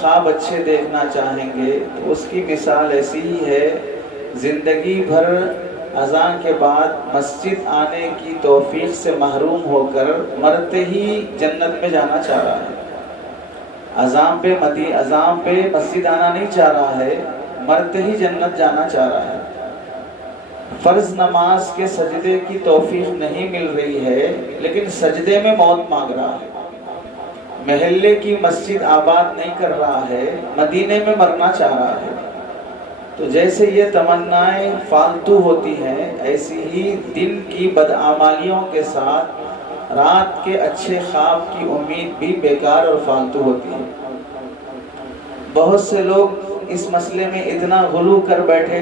خواب اچھے دیکھنا چاہیں گے تو اس کی مثال ایسی ہی ہے، زندگی بھر اذان کے بعد مسجد آنے کی توفیق سے محروم ہو کر مرتے ہی جنت میں جانا چاہ رہا ہے۔ اذان پہ مسجد آنا نہیں چاہ رہا ہے، مرتے ہی جنت جانا چاہ رہا ہے۔ فرض نماز کے سجدے کی توفیق نہیں مل رہی ہے لیکن سجدے میں موت مانگ رہا ہے۔ محلے کی مسجد آباد نہیں کر رہا ہے، مدینے میں مرنا چاہ رہا ہے۔ تو جیسے یہ تمنائیں فالتو ہوتی ہیں، ایسی ہی دن کی بدعمالیوں کے ساتھ رات کے اچھے خواب کی امید بھی بیکار اور فالتو ہوتی ہے۔ بہت سے لوگ اس مسئلے میں اتنا غلو کر بیٹھے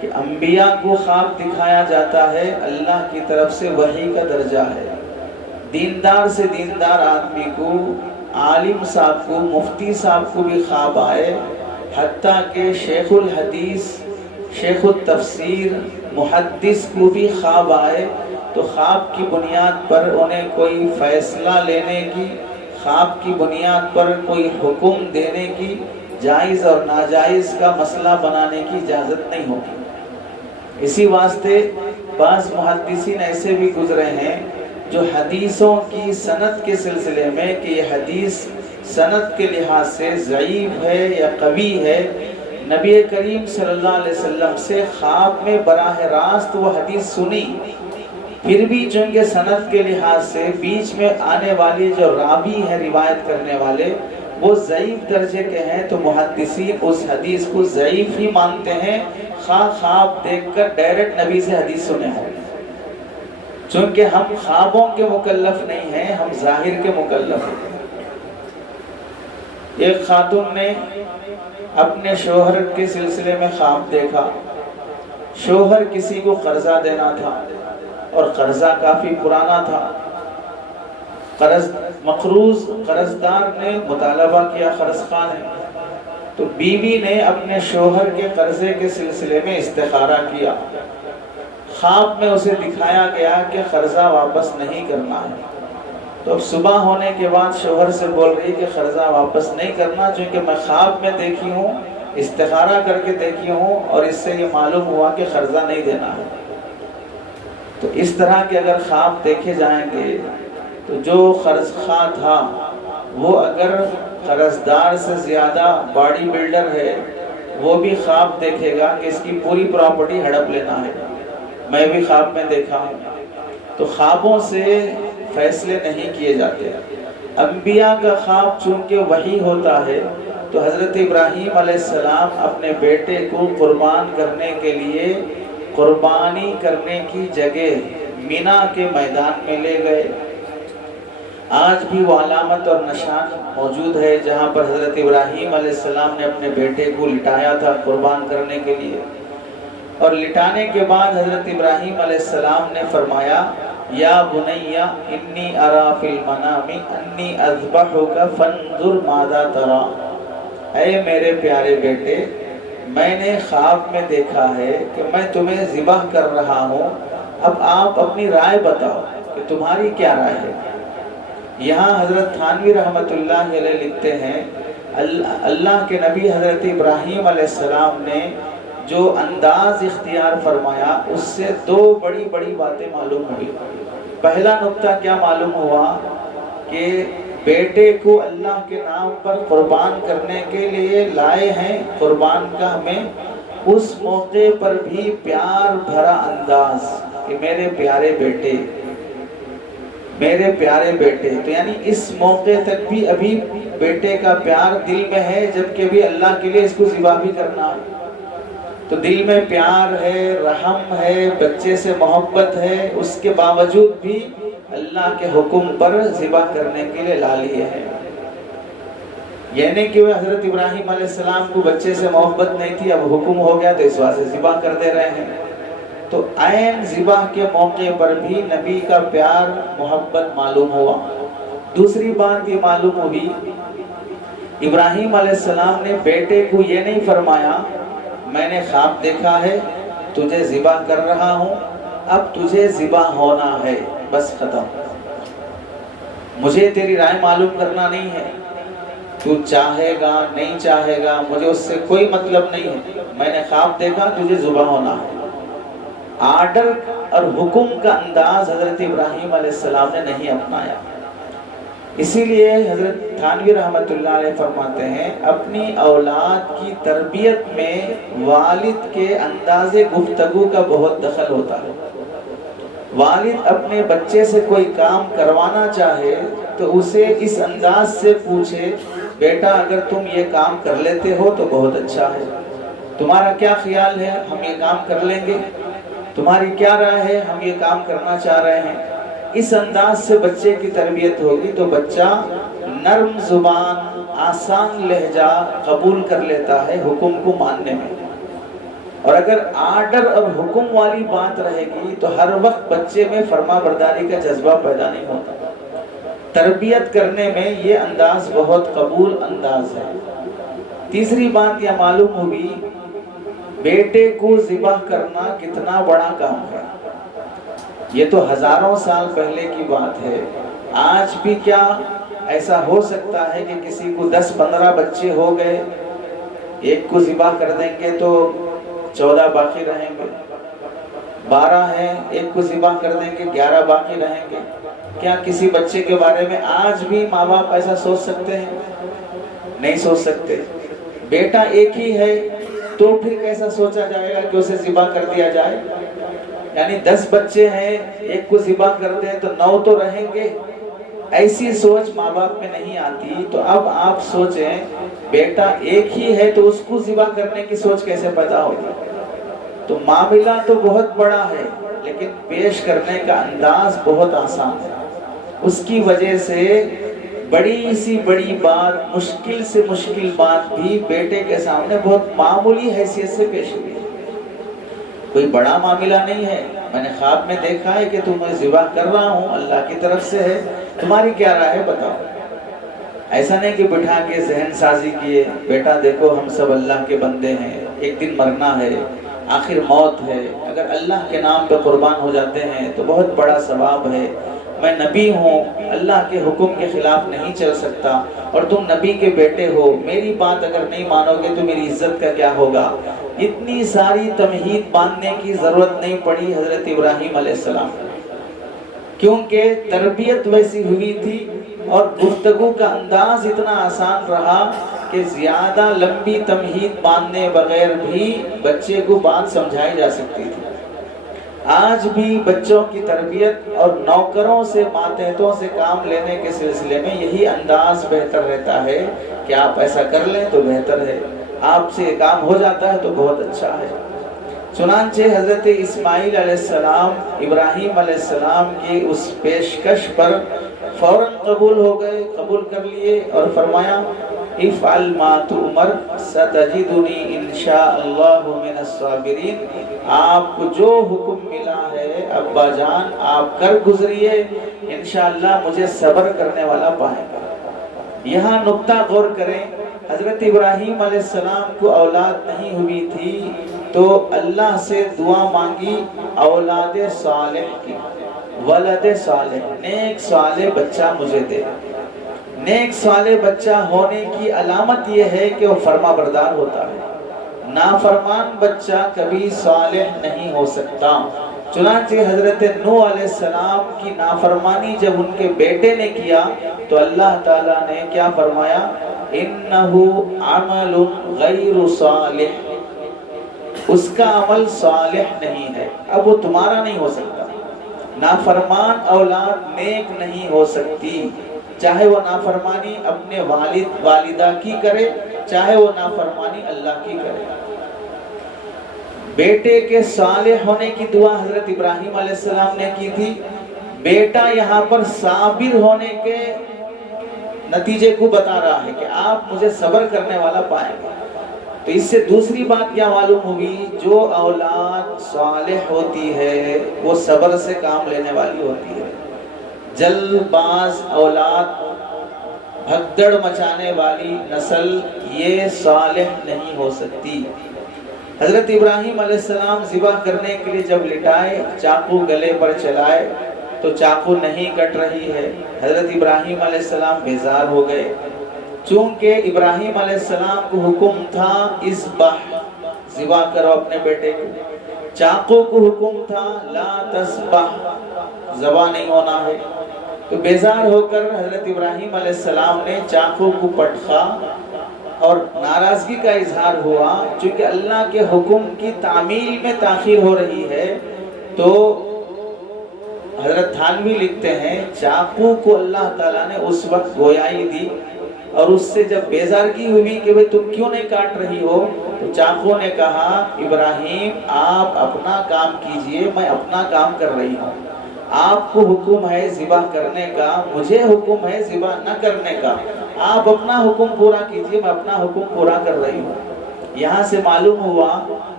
کہ انبیاء کو خواب دکھایا جاتا ہے، اللہ کی طرف سے وحی کا درجہ ہے۔ دیندار سے دیندار آدمی کو، عالم صاحب کو، مفتی صاحب کو بھی خواب آئے، حتیٰ کہ شیخ الحدیث، شیخ التفسیر، محدث کو بھی خواب آئے تو خواب کی بنیاد پر انہیں کوئی فیصلہ لینے کی، خواب کی بنیاد پر کوئی حکم دینے کی، جائز اور ناجائز کا مسئلہ بنانے کی اجازت نہیں ہوتی۔ اسی واسطے بعض محدثین ایسے بھی گزرے ہیں جو حدیثوں کی سند کے سلسلے میں کہ یہ حدیث سند کے لحاظ سے ضعیف ہے یا قوی ہے، نبی کریم صلی اللہ علیہ وسلم سے خواب میں براہ راست وہ حدیث سنی، پھر بھی چونکہ سند کے لحاظ سے بیچ میں آنے والی جو راوی ہیں روایت کرنے والے وہ ضعیف درجے کے ہیں، تو محدثین اس حدیث کو ضعیف ہی مانتے ہیں، خواب دیکھ کر ڈائریکٹ نبی سے حدیث سنے ہیں۔ چونکہ ہم خوابوں کے مکلف نہیں ہیں، ہم ظاہر کے مکلف ہیں۔ ایک خاتون نے اپنے شوہر کے سلسلے میں خواب دیکھا، شوہر کسی کو قرضہ دینا تھا اور قرضہ کافی پرانا تھا۔ قرضدار نے مطالبہ کیا، قرض خواہ نے، تو بیوی نے اپنے شوہر کے قرضے کے سلسلے میں استخارہ کیا۔ خواب میں اسے دکھایا گیا کہ قرضہ واپس نہیں کرنا ہے، تو اب صبح ہونے کے بعد شوہر سے بول رہی کہ قرضہ واپس نہیں کرنا، چونکہ میں خواب میں دیکھی ہوں، استخارہ کر کے دیکھی ہوں اور اس سے یہ معلوم ہوا کہ قرضہ نہیں دینا ہے۔ تو اس طرح کے اگر خواب دیکھے جائیں گے تو جو قرض خواہ تھا وہ اگر قرضدار سے زیادہ باڈی بلڈر ہے وہ بھی خواب دیکھے گا کہ اس کی پوری پراپرٹی ہڑپ لینا ہے۔ میں بھی خواب میں دیکھا ہوں۔ تو خوابوں سے فیصلے نہیں کیے جاتے۔ انبیاء کا خواب چونکہ وحی ہوتا ہے تو حضرت ابراہیم علیہ السلام اپنے بیٹے کو قربان کرنے کے لیے قربانی کرنے کی جگہ مینا کے میدان میں لے گئے۔ آج بھی وہ علامت اور نشان موجود ہے جہاں پر حضرت ابراہیم علیہ السلام نے اپنے بیٹے کو لٹایا تھا قربان کرنے کے لیے، اور لٹانے کے بعد حضرت ابراہیم علیہ السلام نے فرمایا یا بنی انی ارا فی المنام انی اذبحک فانظر ماذا تری، اے میرے پیارے بیٹے میں نے خواب میں دیکھا ہے کہ میں تمہیں ذبح کر رہا ہوں، اب آپ اپنی رائے بتاؤ کہ تمہاری کیا رائے ہے۔ یہاں حضرت تھانوی رحمت اللہ علیہ لکھتے ہیں اللہ کے نبی حضرت ابراہیم علیہ السلام نے جو انداز اختیار فرمایا اس سے دو بڑی بڑی باتیں معلوم ہوئی۔ پہلا نقطہ کیا معلوم ہوا کہ بیٹے کو اللہ کے نام پر قربان کرنے کے لیے لائے ہیں، قربان کا ہمیں اس موقع پر بھی پیار بھرا انداز کہ میرے پیارے بیٹے، میرے پیارے بیٹے، تو یعنی اس موقع تک بھی ابھی بیٹے کا پیار دل میں ہے، جبکہ بھی اللہ کے لیے اس کو ذبح بھی کرنا ہے۔ تو دل میں پیار ہے، رحم ہے، بچے سے محبت ہے، اس کے باوجود بھی اللہ کے حکم پر ذبح کرنے کے لیے لا لیے ہیں۔ یعنی کہ وہ حضرت ابراہیم علیہ السلام کو بچے سے محبت نہیں تھی، اب حکم ہو گیا تو اس واسطے ذبح کر دے رہے ہیں۔ تو عین ذبح کے موقع پر بھی نبی کا پیار محبت معلوم ہوا۔ دوسری بات یہ معلوم ہوئی ابراہیم علیہ السلام نے بیٹے کو یہ نہیں فرمایا میں نے خواب دیکھا ہے تجھے ذبح کر رہا ہوں، اب تجھے ذبح ہونا ہے، بس ختم، مجھے تیری رائے معلوم کرنا نہیں ہے۔ تو چاہے گا نہیں چاہے گا مجھے اس سے کوئی مطلب نہیں ہے، میں نے خواب دیکھا تجھے ذبح ہونا ہے۔ آرڈر اور حکم کا انداز حضرت ابراہیم علیہ السلام نے نہیں اپنایا۔ اسی لیے حضرت تھانوی رحمۃ اللہ علیہ فرماتے ہیں اپنی اولاد کی تربیت میں والد کے انداز گفتگو کا بہت دخل ہوتا ہے۔ والد اپنے بچے سے کوئی کام کروانا چاہے تو اسے اس انداز سے پوچھے، بیٹا اگر تم یہ کام کر لیتے ہو تو بہت اچھا ہے، تمہارا کیا خیال ہے، ہم یہ کام کر لیں گے، تمہاری کیا رائے ہے، ہم یہ کام کرنا چاہ رہے ہیں۔ اس انداز سے بچے کی تربیت ہوگی تو بچہ نرم زبان، آسان لہجہ قبول کر لیتا ہے حکم کو ماننے میں۔ اور اگر آرڈر اور حکم والی بات رہے گی تو ہر وقت بچے میں فرما برداری کا جذبہ پیدا نہیں ہوتا۔ تربیت کرنے میں یہ انداز بہت قبول انداز ہے۔ تیسری بات یہ معلوم ہوئی بیٹے کو ذبح کرنا کتنا بڑا کام ہے۔ یہ تو ہزاروں سال پہلے کی بات ہے، آج بھی کیا ایسا ہو سکتا ہے کہ کسی کو 10-15 بچے ہو گئے، ایک کو ذبح کر دیں گے تو 14 باقی رہیں گے، 12 ہیں ایک کو ذبح کر دیں گے 11 باقی رہیں گے۔ کیا کسی بچے کے بارے میں آج بھی ماں باپ ایسا سوچ سکتے ہیں؟ نہیں سوچ سکتے۔ بیٹا ایک ہی ہے تو پھر کیسا سوچا جائے گا کہ اسے ذبح کر دیا جائے؟ یعنی 10 بچے ہیں ایک کو ذبح کر دیں تو 9 تو رہیں گے، ایسی سوچ ماں باپ میں نہیں آتی۔ تو اب آپ سوچیں بیٹا ایک ہی ہے تو اس کو ذبح کرنے کی سوچ کیسے پیدا ہوگی؟ تو معاملہ تو بہت بڑا ہے لیکن پیش کرنے کا انداز بہت آسان ہے۔ اس کی وجہ سے بڑی سی بڑی بات، مشکل سے مشکل بات بھی بیٹے کے سامنے بہت معمولی حیثیت سے پیش ہوئی۔ کوئی بڑا معاملہ نہیں ہے، میں نے خواب میں دیکھا ہے کہ تمہیں ذبح کر رہا ہوں، اللہ کی طرف سے ہے، تمہاری کیا رائے ہے بتاؤ۔ ایسا نہیں کہ بٹھا کے ذہن سازی کیے، بیٹا دیکھو ہم سب اللہ کے بندے ہیں، ایک دن مرنا ہے، آخر موت ہے، اگر اللہ کے نام پہ قربان ہو جاتے ہیں تو بہت بڑا ثواب ہے، میں نبی ہوں، اللہ کے حکم کے خلاف نہیں چل سکتا، اور تم نبی کے بیٹے ہو، میری بات اگر نہیں مانو گے تو میری عزت کا کیا ہوگا۔ اتنی ساری تمہید باندھنے کی ضرورت نہیں پڑی حضرت ابراہیم علیہ السلام، کیونکہ تربیت ویسی ہوئی تھی اور گفتگو کا انداز اتنا آسان رہا کہ زیادہ لمبی تمہید باندھنے بغیر بھی بچے کو بات سمجھائی جا سکتی تھی۔ آج بھی بچوں کی تربیت اور نوکروں سے، ماتحتوں سے کام لینے کے سلسلے میں یہی انداز بہتر رہتا ہے کہ آپ ایسا کر لیں تو بہتر ہے، آپ سے کام ہو جاتا ہے تو بہت اچھا ہے۔ چنانچہ حضرت اسماعیل علیہ السلام ابراہیم علیہ السلام کی اس پیشکش پر فوراً قبول ہو گئے، قبول کر لیے اور فرمایا افعل ما تؤمر ستجدنی انشاء اللہ من الصابرین۔ آپ کو جو حکم ملا ہے ابا جان آپ کر گزریے، انشاءاللہ مجھے صبر کرنے والا پائیں گا۔ یہاں نقطہ غور کریں، حضرت ابراہیم علیہ السلام کو اولاد نہیں ہوئی تھی تو اللہ سے دعا مانگی اولاد صالح کی، ولد صالح، نیک صالح بچہ مجھے دے۔ نیک صالح بچہ ہونے کی علامت یہ ہے کہ وہ فرما بردار ہوتا ہے، نافرمان بچہ کبھی صالح نہیں ہو سکتا۔ چنانچہ حضرت نوح علیہ السلام کی نافرمانی جب ان کے بیٹے نے کیا تو اللہ تعالیٰ نے کیا فرمایا، اِنَّهُ عَمَلٌ غَيْرُ صَالِحٍ، اس کا عمل صالح نہیں ہے، اب وہ تمہارا نہیں ہو سکتا۔ نافرمان اولاد نیک نہیں ہو سکتی، چاہے وہ نافرمانی اپنے والد والدہ کی کرے، چاہے وہ نافرمانی اللہ کی کرے۔ بیٹے کے صالح ہونے کی دعا حضرت ابراہیم علیہ السلام نے کی تھی، بیٹا یہاں پر صابر ہونے کے نتیجے کو بتا رہا ہے کہ آپ مجھے صبر کرنے والا پائیں گے۔ تو اس سے دوسری بات کیا معلوم ہوئی، جو اولاد صالح ہوتی ہے وہ صبر سے کام لینے والی ہوتی ہے۔ جلد باز اولاد، بھگدڑ مچانے والی نسل یہ صالح نہیں ہو سکتی۔ حضرت ابراہیم علیہ السلام ذبح کرنے کے لیے جب لٹائے، چاقو گلے پر چلائے تو چاقو نہیں کٹ رہی ہے۔ حضرت ابراہیم علیہ السلام بیزار ہو گئے، چونکہ ابراہیم علیہ السلام کو حکم تھا اذبح، ذبح کرو اپنے بیٹے کو، چاقو کو حکم تھا لا تذبح، ذبح نہیں ہونا ہے۔ تو بیزار ہو کر حضرت ابراہیم علیہ السلام نے چاقو کو پٹخا اور ناراضگی کا اظہار ہوا، چونکہ اللہ کے حکم کی تعمیل میں تاخیر ہو رہی ہے۔ تو حضرت تھانوی لکھتے ہیں چاقو کو اللہ تعالیٰ نے اس وقت گویائی دی، اور اس سے جب بیزارگی ہوئی کہ بھئی تم کیوں نہیں کاٹ رہی ہو، تو چاقو نے کہا ابراہیم آپ اپنا کام کیجئے، میں اپنا کام کر رہی ہوں، آپ کو حکم ہے ذبح کرنے کا، مجھے حکم ہے ذبح نہ کرنے کا، آپ اپنا حکم پورا کیجئے، میں اپنا حکم پورا کر رہی ہوں۔ یہاں سے معلوم ہوا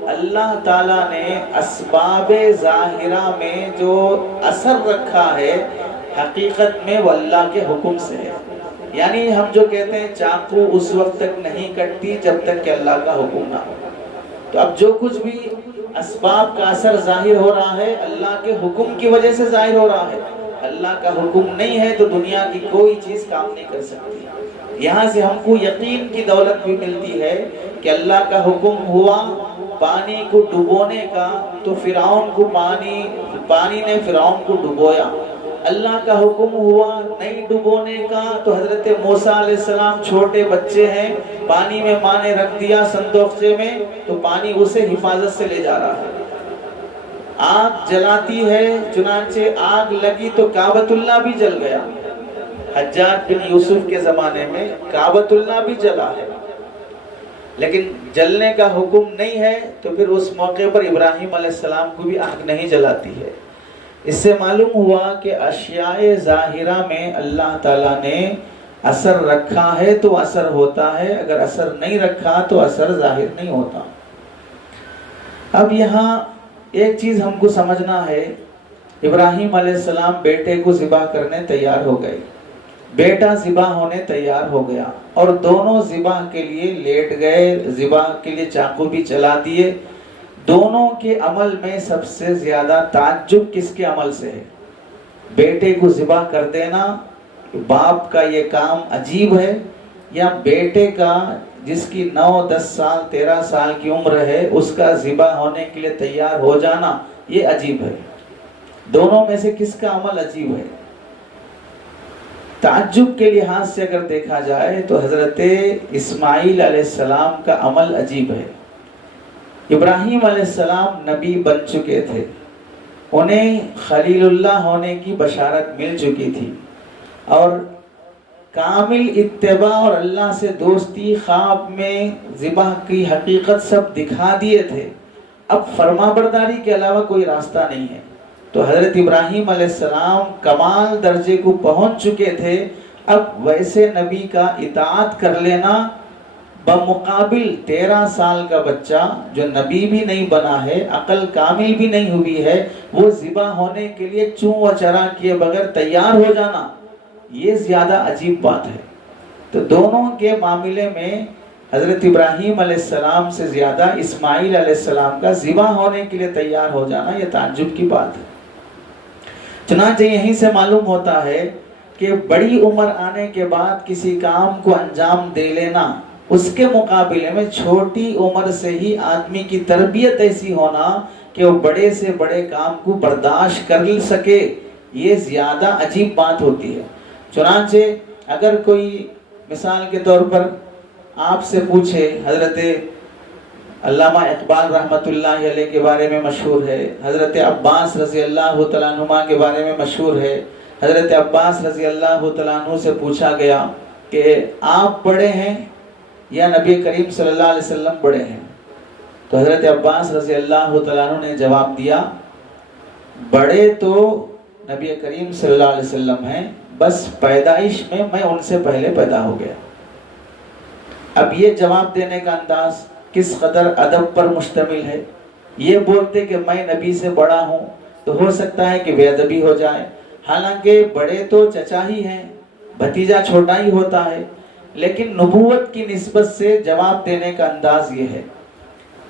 اللہ تعالیٰ نے اسباب ظاہرہ میں جو اثر رکھا ہے حقیقت میں وہ اللہ کے حکم سے ہے۔ یعنی ہم جو کہتے ہیں چاقو اس وقت تک نہیں کٹتی جب تک کہ اللہ کا حکم نہ ہو، تو اب جو کچھ بھی اسباب کا اثر ظاہر ہو رہا ہے اللہ کے حکم کی وجہ سے ظاہر ہو رہا ہے، اللہ کا حکم نہیں ہے تو دنیا کی کوئی چیز کام نہیں کر سکتی۔ یہاں سے ہم کو یقین کی دولت بھی ملتی ہے کہ اللہ کا حکم ہوا پانی کو ڈبونے کا، تو فرعون کو پانی نے فرعون کو ڈبویا۔ اللہ کا حکم ہوا نہیں ڈبونے کا، تو حضرت موسیٰ علیہ السلام چھوٹے بچے ہیں، پانی میں ماں نے رکھ دیا صندوقچے میں، تو پانی اسے حفاظت سے لے جا رہا ہے۔ آگ جلاتی ہے، چنانچہ آگ لگی تو کعبۃ اللہ بھی جل گیا۔ حجاج بن یوسف کے زمانے میں کعبۃ اللہ بھی جلا ہے، لیکن جلنے کا حکم نہیں ہے، تو پھر اس موقع پر ابراہیم علیہ السلام کو بھی آگ نہیں جلاتی ہے۔ اس سے معلوم ہوا کہ اشیاء ظاہرہ میں اللہ تعالیٰ نے اثر رکھا ہے تو اثر ہوتا ہے، اگر اثر نہیں رکھا تو اثر ظاہر نہیں ہوتا۔ اب یہاں ایک چیز ہم کو سمجھنا ہے، ابراہیم علیہ السلام بیٹے کو ذبح کرنے تیار ہو گئے، بیٹا ذبح ہونے تیار ہو گیا، اور دونوں ذبح کے لیے لیٹ گئے، ذبح کے لیے چاقو بھی چلا دیے۔ دونوں کے عمل میں سب سے زیادہ تعجب کس کے عمل سے ہے؟ بیٹے کو ذبح کر دینا، باپ کا یہ کام عجیب ہے، یا بیٹے کا جس کی 9 10 سال 13 سال کی عمر ہے اس کا ذبح ہونے کے لیے تیار ہو جانا یہ عجیب ہے؟ دونوں میں سے کس کا عمل عجیب ہے؟ تعجب کے لحاظ سے اگر دیکھا جائے تو حضرت اسماعیل علیہ السلام کا عمل عجیب ہے۔ ابراہیم علیہ السلام نبی بن چکے تھے، انہیں خلیل اللہ ہونے کی بشارت مل چکی تھی، اور کامل اتباع اور اللہ سے دوستی خواب میں ذبح کی حقیقت سب دکھا دیے تھے۔ اب فرما برداری کے علاوہ کوئی راستہ نہیں ہے، تو حضرت ابراہیم علیہ السلام کمال درجے کو پہنچ چکے تھے۔ اب ویسے نبی کا اطاعت کر لینا بمقابل 13 سال کا بچہ جو نبی بھی نہیں بنا ہے، عقل کامل بھی نہیں ہوئی ہے، وہ ذبح ہونے کے لیے چوں و چرا کیے بغیر تیار ہو جانا، یہ زیادہ عجیب بات ہے۔ تو دونوں کے معاملے میں حضرت ابراہیم علیہ السلام سے زیادہ اسماعیل علیہ السلام کا ذبح ہونے کے لیے تیار ہو جانا یہ تعجب کی بات ہے۔ چنانچہ یہیں سے معلوم ہوتا ہے کہ بڑی عمر آنے کے بعد کسی کام کو انجام دے لینا، اس کے مقابلے میں چھوٹی عمر سے ہی آدمی کی تربیت ایسی ہونا کہ وہ بڑے سے بڑے کام کو برداشت کر سکے، یہ زیادہ عجیب بات ہوتی ہے۔ چنانچہ اگر کوئی مثال کے طور پر آپ سے پوچھے، حضرت علامہ اقبال رحمۃ اللہ علیہ کے بارے میں مشہور ہے، حضرت عباس رضی اللہ تعالیٰ عنہ کے بارے میں مشہور ہے، حضرت عباس رضی اللہ تعالیٰ عنہ سے پوچھا گیا کہ آپ بڑے ہیں یا نبی کریم صلی اللہ علیہ وسلم بڑے ہیں؟ تو حضرت عباس رضی اللہ تعالیٰ عنہ نے جواب دیا، بڑے تو نبی کریم صلی اللہ علیہ وسلم ہیں، بس پیدائش میں میں ان سے پہلے پیدا ہو گیا۔ اب یہ جواب دینے کا انداز کس قدر ادب پر مشتمل ہے۔ یہ بولتے کہ میں نبی سے بڑا ہوں تو ہو سکتا ہے کہ بے ادبی ہو جائے، حالانکہ بڑے تو چچا ہی ہیں، بھتیجا چھوٹا ہی ہوتا ہے، لیکن نبوت کی نسبت سے جواب دینے کا انداز یہ ہے۔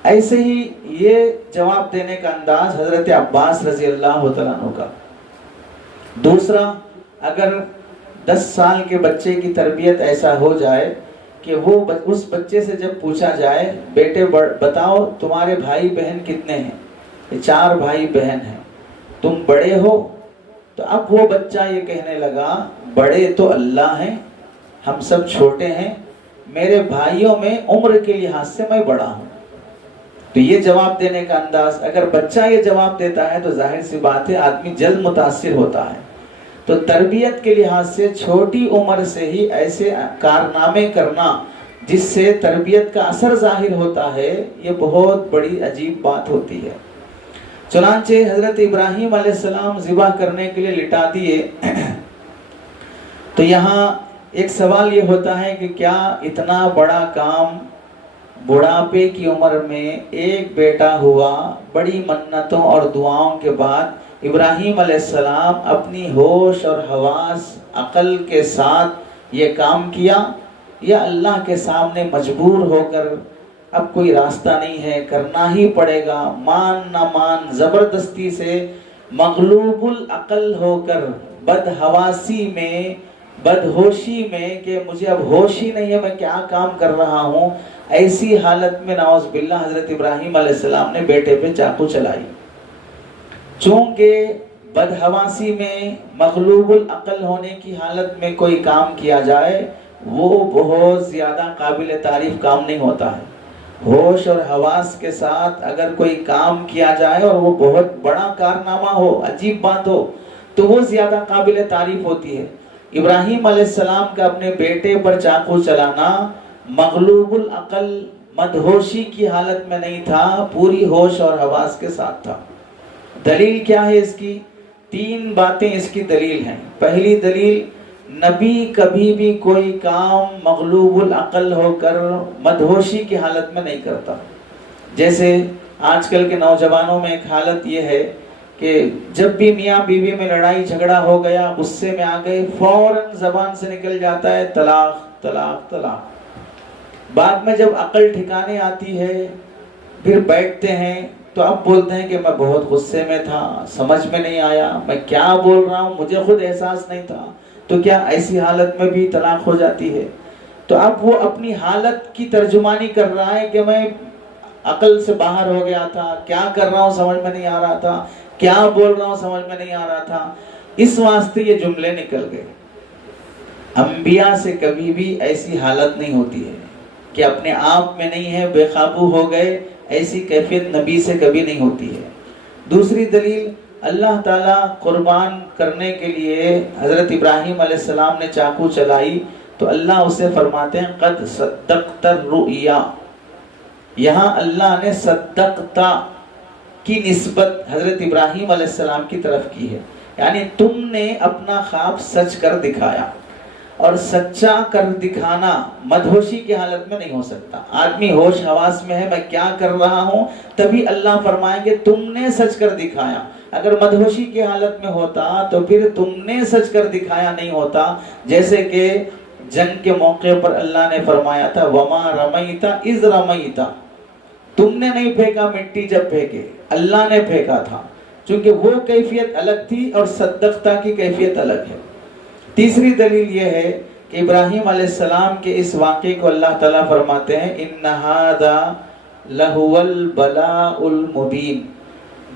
ایسے ہی یہ جواب دینے کا انداز حضرت عباس رضی اللہ تعالیٰ عنہ کا۔ دوسرا، اگر 10 سال کے بچے کی تربیت ایسا ہو جائے کہ وہ اس بچے سے جب پوچھا جائے بیٹے بتاؤ تمہارے بھائی بہن کتنے ہیں؟ 4 بھائی بہن ہیں، تم بڑے ہو؟ تو اب وہ بچہ یہ کہنے لگا بڑے تو اللہ ہیں، ہم سب چھوٹے ہیں، میرے بھائیوں میں عمر کے لحاظ سے میں بڑا ہوں۔ تو یہ جواب دینے کا انداز، اگر بچہ یہ جواب دیتا ہے تو ظاہر سی بات ہے آدمی جلد متاثر ہوتا ہے۔ تو تربیت کے لحاظ سے چھوٹی عمر سے ہی ایسے کارنامے کرنا جس سے تربیت کا اثر ظاہر ہوتا ہے، یہ بہت بڑی عجیب بات ہوتی ہے۔ چنانچہ حضرت ابراہیم علیہ السلام ذبح کرنے کے لیے لٹا دیے، تو یہاں ایک سوال یہ ہوتا ہے کہ کیا اتنا بڑا کام بڑھاپے کی عمر میں ایک بیٹا ہوا، بڑی منتوں اور دعاؤں کے بعد ابراہیم علیہ السلام اپنی ہوش اور حواس عقل کے ساتھ یہ کام کیا، یا اللہ کے سامنے مجبور ہو کر اب کوئی راستہ نہیں ہے کرنا ہی پڑے گا، مان نہ مان زبردستی سے مغلوب العقل ہو کر بدحواسی میں بدہوشی میں کہ مجھے اب ہوش ہی نہیں ہے میں کیا کام کر رہا ہوں، ایسی حالت میں نعوذ باللہ حضرت ابراہیم علیہ السلام نے بیٹے پہ چاقو چلائی۔ چونکہ بدحواسی میں مغلوب العقل ہونے کی حالت میں کوئی کام کیا جائے وہ بہت زیادہ قابل تعریف کام نہیں ہوتا ہے۔ ہوش اور حواس کے ساتھ اگر کوئی کام کیا جائے اور وہ بہت بڑا کارنامہ ہو، عجیب بات ہو، تو وہ زیادہ قابل تعریف ہوتی ہے۔ ابراہیم علیہ السلام کا اپنے بیٹے پر چاقو چلانا مغلوب العقل مدہوشی کی حالت میں نہیں تھا، پوری ہوش اور حواس کے ساتھ تھا۔ دلیل کیا ہے اس کی؟ 3 باتیں اس کی دلیل ہیں۔ پہلی دلیل، نبی کبھی بھی کوئی کام مغلوب العقل ہو کر مدہوشی کی حالت میں نہیں کرتا۔ جیسے آج کل کے نوجوانوں میں ایک حالت یہ ہے کہ جب بھی میاں بیوی میں لڑائی جھگڑا ہو گیا، غصے میں آ گئے، فوراً زبان سے نکل جاتا ہے طلاق طلاق طلاق۔ بعد میں جب عقل ٹھکانے آتی ہے پھر بیٹھتے ہیں تو اب بولتے ہیں کہ میں بہت غصے میں تھا، سمجھ میں نہیں آیا میں کیا بول رہا ہوں، مجھے خود احساس نہیں تھا۔ تو کیا ایسی حالت میں بھی طلاق ہو جاتی ہے؟ تو اب وہ اپنی حالت کی ترجمانی کر رہا ہے کہ میں عقل سے باہر ہو گیا تھا، کیا کر رہا ہوں سمجھ میں نہیں آ رہا تھا، کیا بول رہا ہوں سمجھ میں نہیں آ رہا تھا، اس واسطے یہ جملے نکل گئے۔ انبیاء سے کبھی بھی ایسی حالت نہیں ہوتی ہے کہ اپنے آپ میں نہیں ہے، بے قابو ہو گئے، ایسی کیفیت نبی سے کبھی نہیں ہوتی ہے۔ دوسری دلیل، اللہ تعالیٰ قربان کرنے کے لیے حضرت ابراہیم علیہ السلام نے چاقو چلائی تو اللہ اسے فرماتے ہیں قد صدقت الرؤیا۔ یہاں اللہ نے صدقتا کی نسبت حضرت ابراہیم علیہ السلام کی طرف کی ہے، یعنی تم نے اپنا خواب سچ کر دکھایا، اور سچا کر دکھانا مدہوشی کی حالت میں نہیں ہو سکتا۔ آدمی ہوش حواس میں ہے میں کیا کر رہا ہوں، تبھی اللہ فرمائیں گے تم نے سچ کر دکھایا۔ اگر مدہوشی کی حالت میں ہوتا تو پھر تم نے سچ کر دکھایا نہیں ہوتا۔ جیسے کہ جنگ کے موقع پر اللہ نے فرمایا تھا وما رمیتا اذ رمیتا، تم نے نہیں پھینکا مٹی جب پھینکے، اللہ نے پھینکا تھا، چونکہ وہ کیفیت الگ تھی اور صدقتا کی کیفیت الگ ہے۔ تیسری دلیل یہ ہے کہ ابراہیم علیہ السلام کے اس واقعے کو اللہ تعالیٰ فرماتے ہیں ان ھذا لہو البلاء المبین،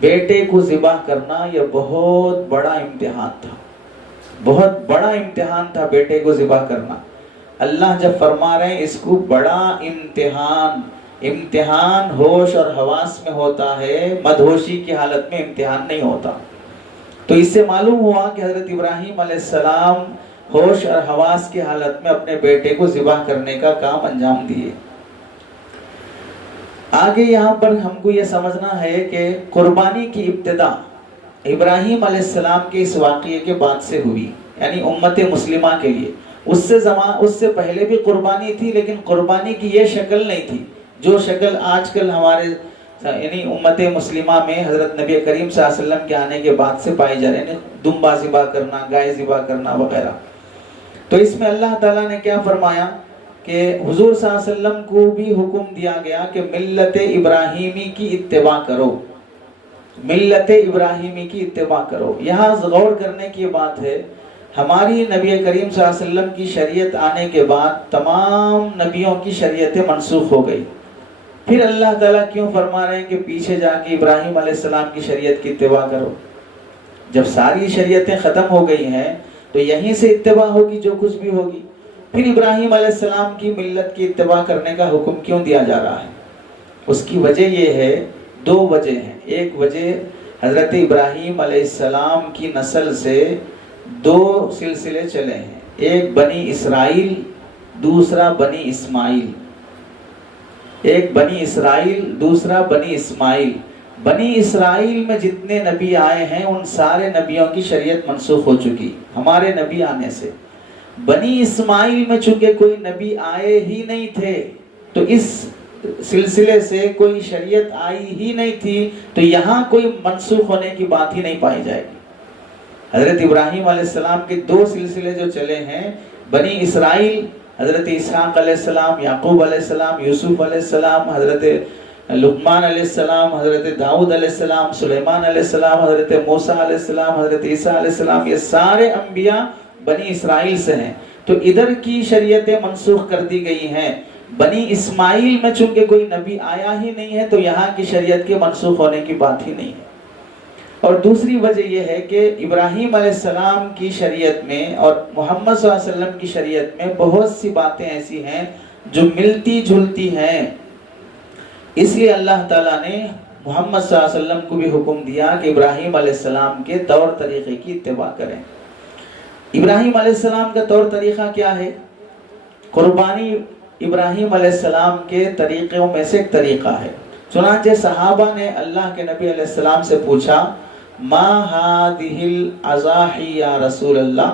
بیٹے کو ذبح کرنا یہ بہت بڑا امتحان تھا، بہت بڑا امتحان تھا بیٹے کو ذبح کرنا۔ اللہ جب فرما رہے ہیں اس کو بڑا امتحان ہوش اور حواس میں ہوتا ہے، مدہوشی کی حالت میں امتحان نہیں ہوتا۔ تو اس سے معلوم ہوا کہ حضرت ابراہیم علیہ السلام ہوش اور حواس کی حالت میں اپنے بیٹے کو ذبح کرنے کا کام انجام دیے۔ آگے یہاں پر ہم کو یہ سمجھنا ہے کہ قربانی کی ابتدا ابراہیم علیہ السلام کے اس واقعے کے بعد سے ہوئی، یعنی امت مسلمہ کے لیے۔ اس سے پہلے بھی قربانی تھی، لیکن قربانی کی یہ شکل نہیں تھی جو شکل آج کل ہمارے یعنی امت مسلمہ میں حضرت نبی کریم صلی اللہ علیہ وسلم کے آنے کے بعد سے پائی جا رہی ہے، یعنی دمبا ذبح کرنا، گائے ذبح کرنا وغیرہ۔ تو اس میں اللہ تعالیٰ نے کیا فرمایا کہ حضور صلی اللہ علیہ وسلم کو بھی حکم دیا گیا کہ ملت ابراہیمی کی اتباع کرو، ملت ابراہیمی کی اتباع کرو۔ یہاں غور کرنے کی بات ہے، ہماری نبی کریم صلی اللہ علیہ وسلم کی شریعت آنے کے بعد تمام نبیوں کی شریعتیں منسوخ ہو گئی. پھر اللہ تعالیٰ کیوں فرما رہے ہیں کہ پیچھے جا کے ابراہیم علیہ السلام کی شریعت کی اتباع کرو؟ جب ساری شریعتیں ختم ہو گئی ہیں تو یہیں سے اتباع ہوگی جو کچھ بھی ہوگی. پھر ابراہیم علیہ السلام کی ملت کی اتباع کرنے کا حکم کیوں دیا جا رہا ہے؟ اس کی وجہ یہ ہے، دو وجہ ہیں. ایک وجہ حضرت ابراہیم علیہ السلام کی نسل سے دو سلسلے چلے ہیں، ایک بنی اسرائیل، دوسرا بنی اسماعیل. ایک بنی اسرائیل، دوسرا بنی اسماعیل. بنی اسرائیل میں جتنے نبی آئے ہیں ان سارے نبیوں کی شریعت منسوخ ہو چکی ہمارے نبی آنے سے. بنی اسماعیل میں چونکہ کوئی نبی آئے ہی نہیں تھے تو اس سلسلے سے کوئی شریعت آئی ہی نہیں تھی، تو یہاں کوئی منسوخ ہونے کی بات ہی نہیں پائی جائے گی. حضرت ابراہیم علیہ السلام کے دو سلسلے جو چلے ہیں، بنی اسرائیل حضرت اسحاق علیہ السلام، یعقوب علیہ السلام، یوسف علیہ السلام، حضرت لقمان علیہ السلام، حضرت داؤد علیہ السلام، سلیمان علیہ السلام، حضرت موسیٰ علیہ السلام، حضرت عیسیٰ علیہ السلام، یہ سارے انبیاء بنی اسرائیل سے ہیں. تو ادھر کی شریعتیں منسوخ کر دی گئی ہیں. بنی اسماعیل میں چونکہ کوئی نبی آیا ہی نہیں ہے تو یہاں کی شریعت کے منسوخ ہونے کی بات ہی نہیں ہے. اور دوسری وجہ یہ ہے کہ ابراہیم علیہ السلام کی شریعت میں اور محمد صلی اللہ علیہ وسلم کی شریعت میں بہت سی باتیں ایسی ہیں جو ملتی جھلتی ہیں. اس لیے اللہ تعالیٰ نے محمد صلی اللہ علیہ وسلم کو بھی حکم دیا کہ ابراہیم علیہ السلام کے طور طریقے کی اتباع کریں. ابراہیم علیہ السلام کا طور طریقہ کیا ہے؟ قربانی ابراہیم علیہ السلام کے طریقوں میں سے ایک طریقہ ہے. چنانچہ صحابہ نے اللہ کے نبی علیہ السلام سے پوچھا، ما هذه الاضاحی یا رسول اللہ،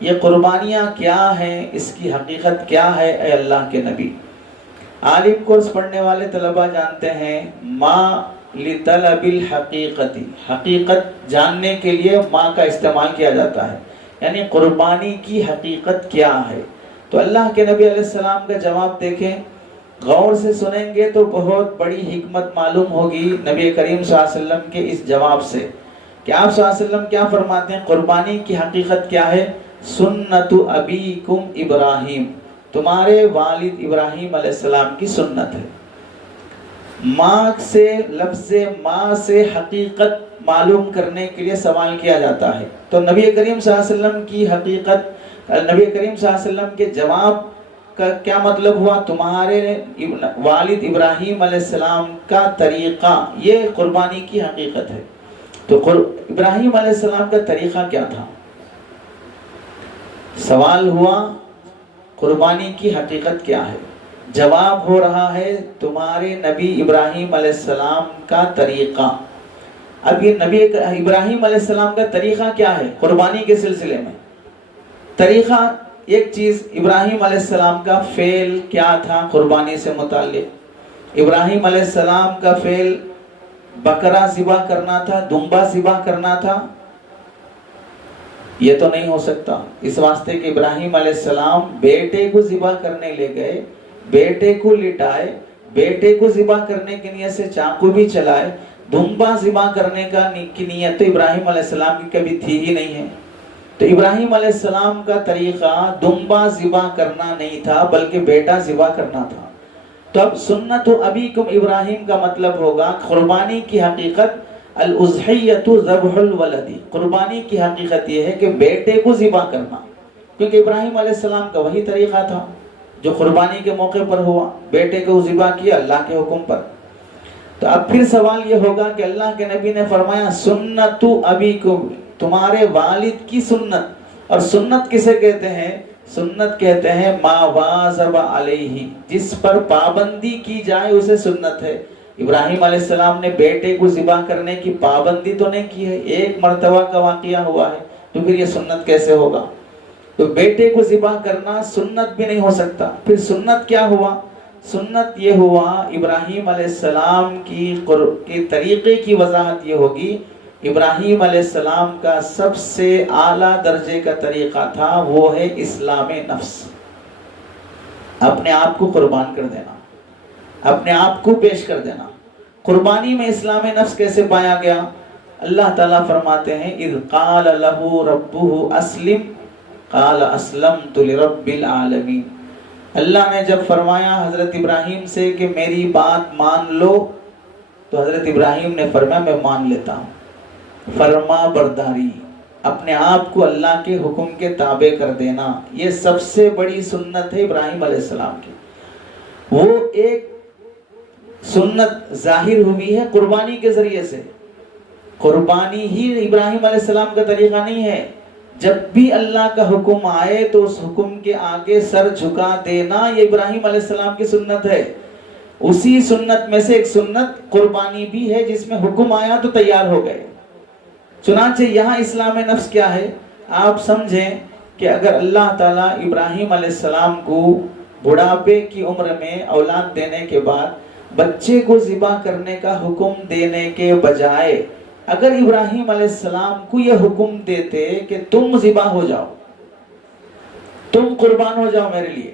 یہ قربانیاں کیا ہیں، اس کی حقیقت کیا ہے اے اللہ کے نبی؟ عالم کورس پڑھنے والے طلبہ جانتے ہیں ما لطلب الحقیقت، حقیقت جاننے کے لیے ما کا استعمال کیا جاتا ہے، یعنی قربانی کی حقیقت کیا ہے. تو اللہ کے نبی علیہ السلام کا جواب دیکھیں، غور سے سنیں گے تو بہت بڑی حکمت معلوم ہوگی نبی کریم صلی اللہ علیہ وسلم کے اس جواب سے کہ آپ صلی اللہ علیہ وسلم کیا فرماتے ہیں؟ قربانی کی حقیقت کیا ہے؟ سنت ابیکم ابراہیم، تمہارے والد ابراہیم علیہ السلام کی سنت ہے. ماں سے، لفظ ماں سے حقیقت معلوم کرنے کے لیے سوال کیا جاتا ہے. تو نبی کریم صلی اللہ علیہ وسلم کی حقیقت، نبی کریم صلی اللہ علیہ وسلم کے جواب کا کیا مطلب ہوا؟ تمہارے والد ابراہیم علیہ السلام کا طریقہ یہ قربانی کی حقیقت ہے. تو ابراہیم علیہ السلام کا طریقہ کیا تھا؟ سوال ہوا قربانی کی حقیقت کیا ہے؟ جواب ہو رہا ہے تمہارے نبی ابراہیم علیہ السلام کا طریقہ. اب یہ نبی ابراہیم علیہ السلام کا طریقہ کیا ہے قربانی کے سلسلے میں؟ طریقہ ایک چیز، ابراہیم علیہ السلام کا فعل کیا تھا قربانی سے متعلق؟ ابراہیم علیہ السلام کا فعل بکرا ذبح کرنا تھا، دمبا ذبح کرنا تھا؟ یہ تو نہیں ہو سکتا، اس واسطے کہ ابراہیم علیہ السلام بیٹے کو ذبح کرنے لے گئے، بیٹے کو لٹائے، بیٹے کو ذبح کرنے کی نیت سے چاقو بھی چلائے. دمبا ذبح کرنے کی نیت تو ابراہیم علیہ السلام کی کبھی تھی ہی نہیں ہے. تو ابراہیم علیہ السلام کا طریقہ دمبا ذبح کرنا نہیں تھا بلکہ بیٹا ذبح کرنا تھا. تو اب سنت ابیکم ابراہیم کا مطلب ہوگا قربانی کی حقیقت الاضحیۃ ذبح الولد، قربانی کی حقیقت یہ ہے کہ بیٹے کو ذبح کرنا، کیونکہ ابراہیم علیہ السلام کا وہی طریقہ تھا جو قربانی کے موقع پر ہوا، بیٹے کو ذبح کیا اللہ کے حکم پر. تو اب پھر سوال یہ ہوگا کہ اللہ کے نبی نے فرمایا سنت ابیکم، تمہارے والد کی سنت. اور سنت کسے کہتے ہیں؟ سنت کہتے ہیں ما واظب علیہ، جس پر پابندی کی جائے اسے سنت ہے. ابراہیم علیہ السلام نے بیٹے کو ذبح کرنے کی پابندی تو نہیں کی ہے، ایک مرتبہ کا واقعہ ہوا ہے، تو پھر یہ سنت کیسے ہوگا؟ تو بیٹے کو ذبح کرنا سنت بھی نہیں ہو سکتا. پھر سنت کیا ہوا؟ سنت یہ ہوا ابراہیم علیہ السلام کی طریقے کی وضاحت یہ ہوگی. ابراہیم علیہ السلام کا سب سے اعلیٰ درجے کا طریقہ تھا وہ ہے اسلام نفس، اپنے آپ کو قربان کر دینا، اپنے آپ کو پیش کر دینا. قربانی میں اسلام نفس کیسے پایا گیا؟ اللہ تعالیٰ فرماتے ہیں اذ قال له ربه اسلم قال اسلمت لرب العالمین. اللہ نے جب فرمایا حضرت ابراہیم سے کہ میری بات مان لو تو حضرت ابراہیم نے فرمایا میں مان لیتا ہوں. فرما برداری، اپنے آپ کو اللہ کے حکم کے تابع کر دینا، یہ سب سے بڑی سنت ہے ابراہیم علیہ السلام کی. وہ ایک سنت ظاہر ہوئی ہے قربانی کے ذریعے سے. قربانی ہی ابراہیم علیہ السلام کا طریقہ نہیں ہے. جب بھی اللہ کا حکم آئے تو اس حکم کے آگے سر جھکا دینا یہ ابراہیم علیہ السلام کی سنت ہے. اسی سنت میں سے ایک سنت قربانی بھی ہے جس میں حکم آیا تو تیار ہو گئے. چنانچہ یہاں اسلام نفس کیا ہے؟ آپ سمجھیں کہ اگر اللہ تعالیٰ ابراہیم علیہ السلام کو بڑھاپے کی عمر میں اولاد دینے کے بعد بچے کو ذبح کرنے کا حکم دینے کے بجائے اگر ابراہیم علیہ السلام کو یہ حکم دیتے کہ تم ذبح ہو جاؤ، تم قربان ہو جاؤ میرے لیے،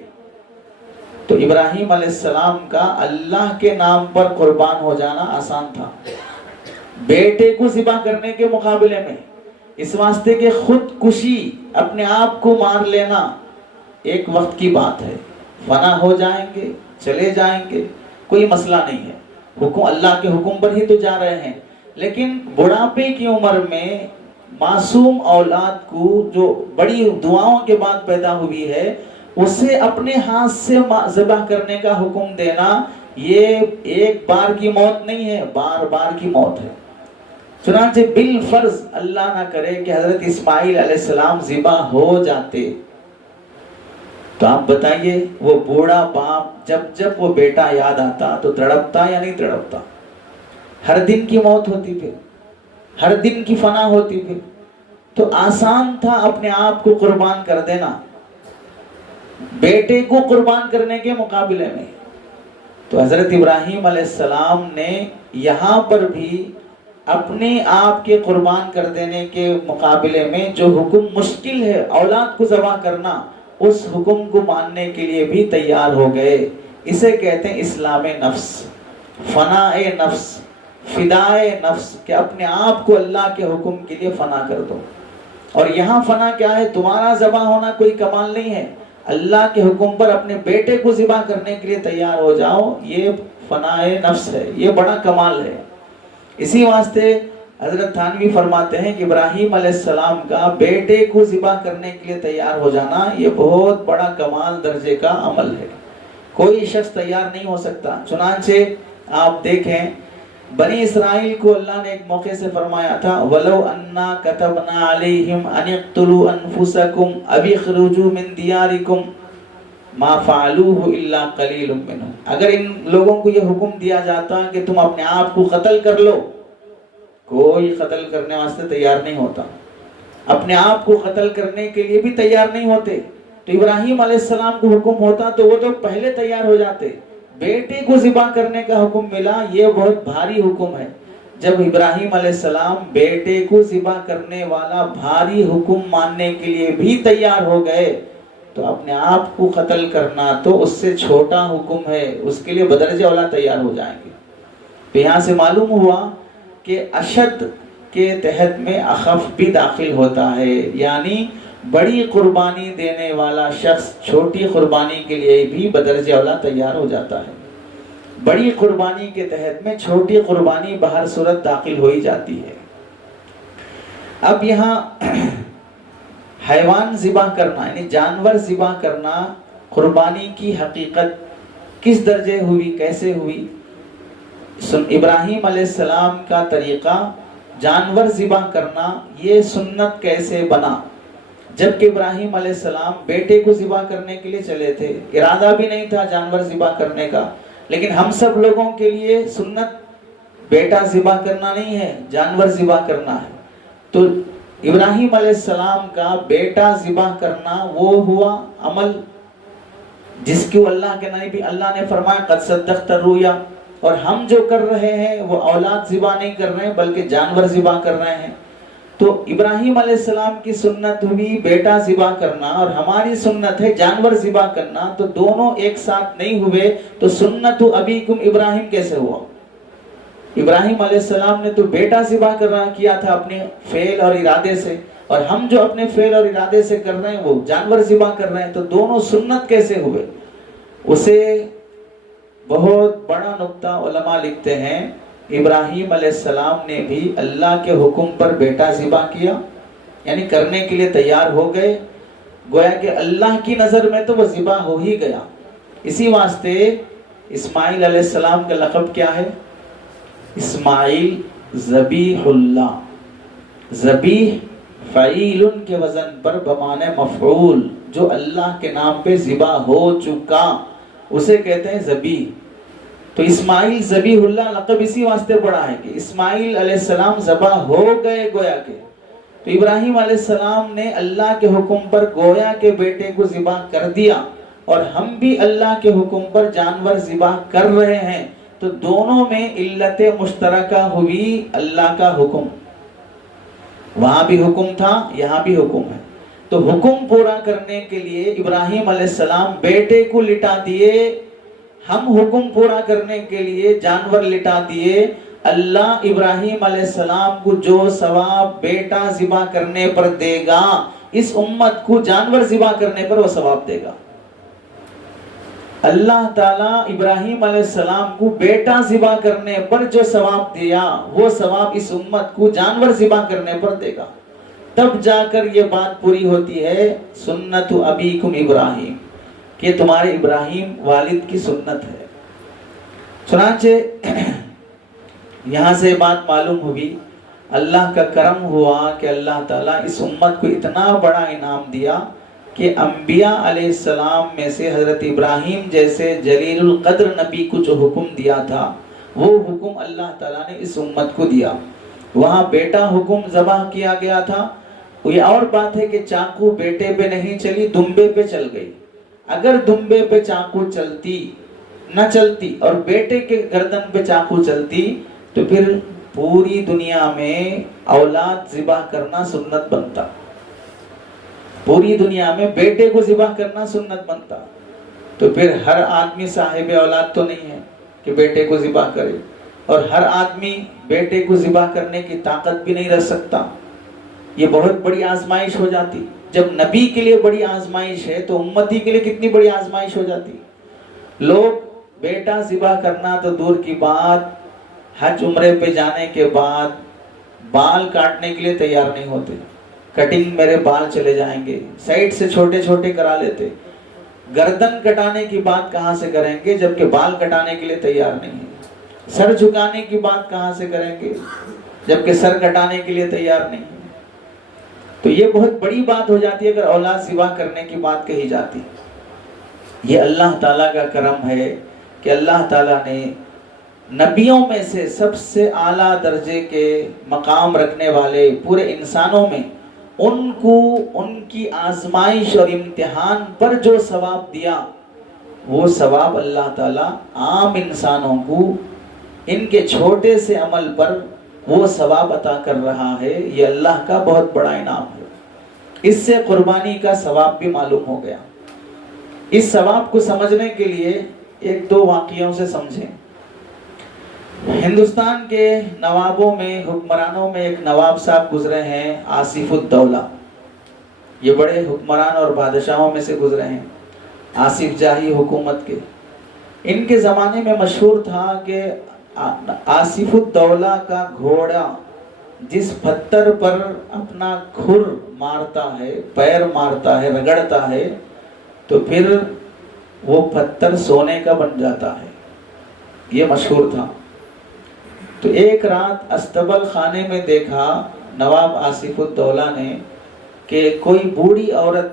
تو ابراہیم علیہ السلام کا اللہ کے نام پر قربان ہو جانا آسان تھا بیٹے کو ذبح کرنے کے مقابلے میں. اس واسطے کہ خودکشی، اپنے آپ کو مار لینا ایک وقت کی بات ہے. فنا ہو جائیں گے، چلے جائیں گے، کوئی مسئلہ نہیں ہے، حکم اللہ کے حکم پر ہی تو جا رہے ہیں. لیکن بڑھاپے کی عمر میں معصوم اولاد کو جو بڑی دعاؤں کے بعد پیدا ہوئی ہے اسے اپنے ہاتھ سے ذبح کرنے کا حکم دینا یہ ایک بار کی موت نہیں ہے، بار بار کی موت ہے. چنانچہ بالفرض اللہ نہ کرے کہ حضرت اسماعیل علیہ السلام ذبح ہو جاتے تو آپ بتائیے وہ بوڑھا باپ جب وہ بیٹا یاد آتا تو تڑپتا یا نہیں تڑپتا؟ ہر دن کی موت ہوتی پھر، ہر دن کی فنا ہوتی پھر. تو آسان تھا اپنے آپ کو قربان کر دینا بیٹے کو قربان کرنے کے مقابلے میں. تو حضرت ابراہیم علیہ السلام نے یہاں پر بھی اپنے آپ کے قربان کر دینے کے مقابلے میں جو حکم مشکل ہے اولاد کو ذبح کرنا، اس حکم کو ماننے کے لیے بھی تیار ہو گئے. اسے کہتے ہیں اسلام نفس، فناء نفس، فدائے نفس، کہ اپنے آپ کو اللہ کے حکم کے لیے فنا کر دو. اور یہاں فنا کیا ہے؟ تمہارا ذبح ہونا کوئی کمال نہیں ہے، اللہ کے حکم پر اپنے بیٹے کو ذبح کرنے کے لیے تیار ہو جاؤ، یہ فناء نفس ہے، یہ بڑا کمال ہے. اسی واسطے حضرت تھانوی فرماتے ہیں کہ ابراہیم علیہ السلام کا بیٹے کو ذبح کرنے کے لیے تیار ہو جانا یہ بہت بڑا کمال درجے کا عمل ہے، کوئی شخص تیار نہیں ہو سکتا. چنانچہ آپ دیکھیں بنی اسرائیل کو اللہ نے ایک موقع سے فرمایا تھا وَلَوْ أَنَّا كَتَبْنَا عَلَيْهِمْ أَنِ اقْتُلُوا أَنفُسَكُمْ أَوِ اخْرُجُوا مِنْ دِيَارِكُمْ مَا فَعَلُوهُ إِلَّا قَلِيلٌ مِّنْهُمْ. اگر ان لوگوں کو یہ حکم دیا جاتا کہ تم اپنے آپ کو قتل کر لو، کوئی قتل کرنے واسطے تیار نہیں ہوتا، اپنے آپ کو قتل کرنے کے لیے بھی تیار نہیں ہوتے. تو ابراہیم علیہ السلام کو حکم ہوتا تو وہ تو پہلے تیار ہو جاتے. بیٹے کو ذبح کرنے کا حکم ملا، یہ بہت بھاری حکم ہے. جب ابراہیم علیہ السلام بیٹے کو ذبح کرنے والا بھاری حکم ماننے کے لیے بھی تیار ہو گئے تو اپنے آپ کو قتل کرنا تو اس سے چھوٹا حکم ہے، اس کے لیے بدرجہ اولا تیار ہو جائیں گے. تو یہاں سے معلوم ہوا کہ اشد کے تحت میں اخف بھی داخل ہوتا ہے، یعنی بڑی قربانی دینے والا شخص چھوٹی قربانی کے لیے بھی بدرجہ اولا تیار ہو جاتا ہے. بڑی قربانی کے تحت میں چھوٹی قربانی بہر صورت داخل ہوئی جاتی ہے. اب یہاں حیوان ذبح کرنا یعنی جانور ذبح کرنا قربانی کی حقیقت کس درجے ہوئی، کیسے ہوئی؟ ابراہیم علیہ السلام کا طریقہ جانور ذبح کرنا یہ سنت کیسے بنا؟ جبکہ ابراہیم علیہ السلام بیٹے کو ذبح کرنے کے لیے چلے تھے، ارادہ بھی نہیں تھا جانور ذبح کرنے کا، لیکن ہم سب لوگوں کے لیے سنت بیٹا ذبح کرنا نہیں ہے، جانور ذبح کرنا ہے. تو ابراہیم علیہ السلام کا بیٹا ذبح کرنا وہ ہوا عمل جس کو اللہ کے نبی اللہ نے فرمایا قد صدقت الرؤیا. اور ہم جو کر رہے ہیں وہ اولاد ذبح نہیں کر رہے ہیں بلکہ جانور ذبح کر رہے ہیں. تو ابراہیم علیہ السلام کی سنت ہوئی بیٹا ذبح کرنا اور ہماری سنت ہے جانور ذبح کرنا، تو دونوں ایک ساتھ نہیں ہوئے تو سنت ابیکم ابراہیم کیسے ہوا؟ ابراہیم علیہ السلام نے تو بیٹا ذبح کیا تھا اپنے فعل اور ارادے سے، اور ہم جو اپنے فعل اور ارادے سے کر رہے ہیں وہ جانور ذبح کر رہے ہیں، تو دونوں سنت کیسے ہوئے؟ اسے بہت بڑا نقطہ علماء لکھتے ہیں، ابراہیم علیہ السلام نے بھی اللہ کے حکم پر بیٹا ذبح کیا، یعنی کرنے کے لیے تیار ہو گئے، گویا کہ اللہ کی نظر میں تو وہ ذبح ہو ہی گیا۔ اسی واسطے اسماعیل علیہ السلام کا لقب کیا ہے؟ اسماعیل ذبیح اللہ، ذبیح فعیل کے وزن پر بمعنی مفعول، جو اللہ کے نام پہ ذبح ہو چکا اسے کہتے ہیں ذبیح۔ تو اسماعیل ذبیح اللہ لقب اسی واسطے پڑا ہے کہ اسماعیل علیہ السلام ذبح ہو گئے گویا کہ۔ تو ابراہیم علیہ السلام نے اللہ کے حکم پر گویا کے بیٹے کو ذبح کر دیا، اور ہم بھی اللہ کے حکم پر جانور ذبح کر رہے ہیں، تو دونوں میں علت مشترکہ ہوئی اللہ کا حکم۔ وہاں بھی حکم تھا، یہاں بھی حکم ہے، تو حکم پورا کرنے کے لیے ابراہیم علیہ السلام بیٹے کو لٹا دیے، ہم حکم پورا کرنے کے لیے جانور لٹا دیے۔ اللہ ابراہیم علیہ السلام کو جو ثواب بیٹا ذبح کرنے پر دے گا، اس امت کو جانور ذبح کرنے پر وہ ثواب دے گا۔ اللہ تعالیٰ ابراہیم علیہ السلام کو بیٹا ذبح کرنے پر جو ثواب دیا، وہ ثواب اس امت کو جانور ذبح کرنے پر دے گا۔ تب جا کر یہ بات پوری ہوتی ہے سنت ابیکم ابراہیم، کہ تمہارے ابراہیم والد کی سنت ہے۔ چنانچہ یہاں سے بات معلوم ہوئی، اللہ کا کرم ہوا کہ اللہ تعالیٰ اس امت کو اتنا بڑا انعام دیا کہ انبیاء علیہ السلام میں سے حضرت ابراہیم جیسے جلیل القدر نبی کو جو حکم دیا تھا، وہ حکم اللہ تعالیٰ نے اس امت کو دیا۔ وہاں بیٹا حکم ذبح کیا گیا تھا۔ یہ اور بات ہے کہ چاقو بیٹے پہ نہیں چلی، دمبے پہ چل گئی۔ اگر دمبے پہ چاقو نہ چلتی اور بیٹے کے گردن پہ چاقو چلتی، تو پھر پوری دنیا میں اولاد ذبح کرنا سنت بنتا، پوری دنیا میں بیٹے کو ذبح کرنا سنت بنتا۔ تو پھر ہر آدمی صاحب اولاد تو نہیں ہے کہ بیٹے کو ذبح کرے، اور ہر آدمی بیٹے کو ذبح کرنے کی طاقت بھی نہیں رکھ سکتا۔ یہ بہت بڑی آزمائش ہو جاتی۔ جب نبی کے لیے بڑی آزمائش ہے تو امتی کے لیے کتنی بڑی آزمائش ہو جاتی۔ لوگ بیٹا ذبح کرنا تو دور کی بات، حج عمرے پہ جانے کے بعد بال کاٹنے کے لیے تیار نہیں ہوتے۔ کٹنگ میرے بال چلے جائیں گے، سائڈ سے چھوٹے چھوٹے کرا لیتے۔ گردن کٹانے کی بات کہاں سے کریں گے جبکہ بال کٹانے کے لیے تیار نہیں ہے؟ سر جھکانے کی بات کہاں سے کریں گے جبکہ سر کٹانے کے لیے تیار نہیں ہے؟ تو یہ بہت بڑی بات ہو جاتی ہے اگر اولاد ذبح کرنے کی بات کہی جاتی۔ یہ اللہ تعالیٰ کا کرم ہے کہ اللہ تعالیٰ نے نبیوں میں سے سب سے اعلیٰ درجے کے مقام رکھنے والے پورے انسانوں میں ان کو ان کی آزمائش اور امتحان پر جو ثواب دیا، وہ ثواب اللہ تعالیٰ عام انسانوں کو ان کے چھوٹے سے عمل پر وہ ثواب عطا کر رہا ہے۔ یہ اللہ کا بہت بڑا انعام ہے۔ اس سے قربانی کا ثواب بھی معلوم ہو گیا۔ اس ثواب کو سمجھنے کے لیے ایک دو واقعوں سے سمجھیں۔ ہندوستان کے نوابوں میں، حکمرانوں میں ایک نواب صاحب گزرے ہیں، آصف الدولہ۔ یہ بڑے حکمران اور بادشاہوں میں سے گزرے ہیں، آصف جاہی حکومت کے۔ ان کے زمانے میں مشہور تھا کہ آصف الدولہ کا گھوڑا جس پتھر پر اپنا کھر مارتا ہے، پیر مارتا ہے، رگڑتا ہے، تو پھر وہ پتھر سونے کا بن جاتا ہے۔ یہ مشہور تھا۔ تو ایک رات استبل خانے میں دیکھا نواب آصف الدولہ نے کہ کوئی بوڑھی عورت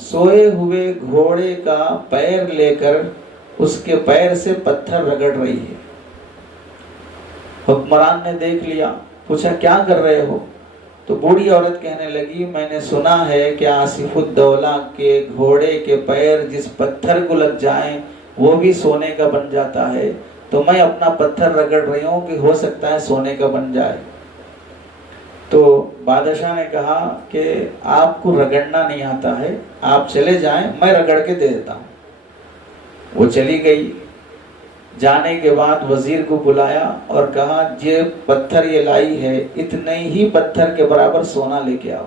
سوئے ہوئے گھوڑے کا پیر لے کر اس کے پیر سے پتھر رگڑ رہی ہے۔ حکمران نے دیکھ لیا، پوچھا کیا کر رہے ہو؟ تو بوڑھی عورت کہنے لگی میں نے سنا ہے کہ آصف الدولہ کے گھوڑے کے پیر جس پتھر کو لگ جائیں وہ بھی سونے کا بن جاتا ہے، تو میں اپنا پتھر رگڑ رہی ہوں کہ ہو سکتا ہے سونے کا بن جائے۔ تو بادشاہ نے کہا کہ آپ کو رگڑنا نہیں آتا ہے، آپ چلے جائیں، میں رگڑ کے دے دیتا ہوں۔ وہ چلی گئی۔ جانے کے بعد وزیر کو بلایا اور کہا یہ پتھر یہ لائی ہے، اتنے ہی پتھر کے برابر سونا لے کے آؤ۔